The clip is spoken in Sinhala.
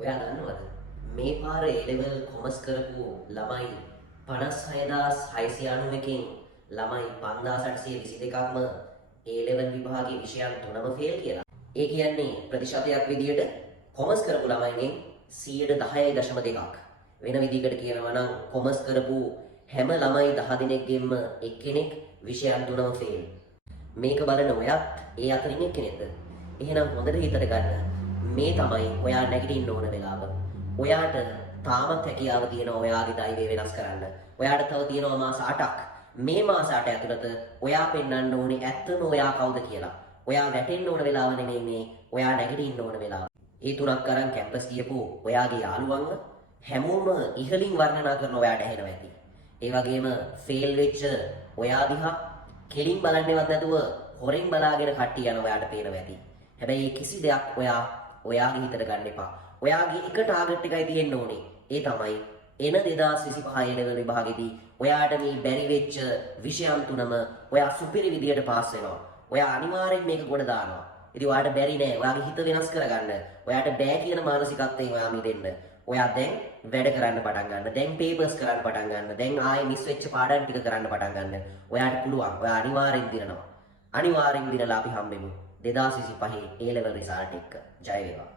ඔයා දන්නවද මේ පාර A level කොමර්ස් කරපු ළමයි 56691කින් ළමයි 5822ක්ම A level විභාගයේ විෂයන් 3ම ෆේල් කියලා. ඒ කියන්නේ ප්‍රතිශතයක් විදියට කොමර්ස් කරපු ළමයිගෙන් 10.2%. වෙන විදිහකට කියනවා නම් කොමර්ස් කරපු හැම ළමයි 10 දෙනෙක්ගෙන්ම එක්කෙනෙක් විෂයන් 3ම ෆේල්. මේක බලන ඔයත් ඒ අතරින් එක්කෙනෙක්ද? එහෙනම් හොඳට හිතට ගන්න. මේ තමයි ඔයා නැගිටින්න ඕන වෙලාව. ඔයාට තාමත් හැකියාව තියෙනවා ඔයාගේ දෛවය වෙනස් කරන්න. ඔයාට තව තියෙනවා මාස 8ක්. මේ මාස 8 ඇතුළත ඔයා පෙන්වන්න ඕනේ ඇත්තම ඔයා කවුද කියලා. ඔයා වැටෙන්න ඕන වෙලාව නෙමෙයි මේ. ඔයා නැගිටින්න ඕන වෙලාව. ඒ තුනක් අරන් කැම්පස් ගියපු ඔයාගේ යාළුවන්ව හැමෝම ඉහළින් වර්ණනා කරන ඔයාට ඇහෙනවා ඇති. ඒ වගේම ෆේල් වෙච්ච ඔයා දිහා කෙලින් බලන්නේවත් නැතුව හොරෙන් බලාගෙන කට්ටිය යන ඔයාට පේනවා ඇති. හැබැයි කිසි දෙයක් ඔයාගේ හිතට ගන්න එපා. ඔයාගේ එක ටාගට් එකයි තියෙන්න ඕනේ. ඒ තමයි එන 2025 level විභාගෙදී ඔයාට මේ බැරි වෙච්ච විෂයන් තුනම ඔයා සුපිරි විදියට පාස් වෙනවා. ඔයා අනිවාර්යෙන් මේක ගොඩ දානවා. ඉතින් ඔයාට බැරි නෑ. ඔයාගේ හිත වෙනස් කරගන්න. ඔයාට බෑ කියන මානසිකත්වයෙන් ඔයා මිදෙන්න. ඔයා දැන් වැඩ කරන්න පටන් ගන්න. දැන් පේපර්ස් කරන්න පටන් ගන්න. දැන් ආයේ මිස් වෙච්ච පාඩම් ටික කරන්න පටන් ගන්න. ඔයාට පුළුවන්. ඔයා අනිවාර්යෙන් දිනනවා. අනිවාර්යෙන් දිනලා අපි හම්බෙමු 2025 A level result එක. ජය වේවා.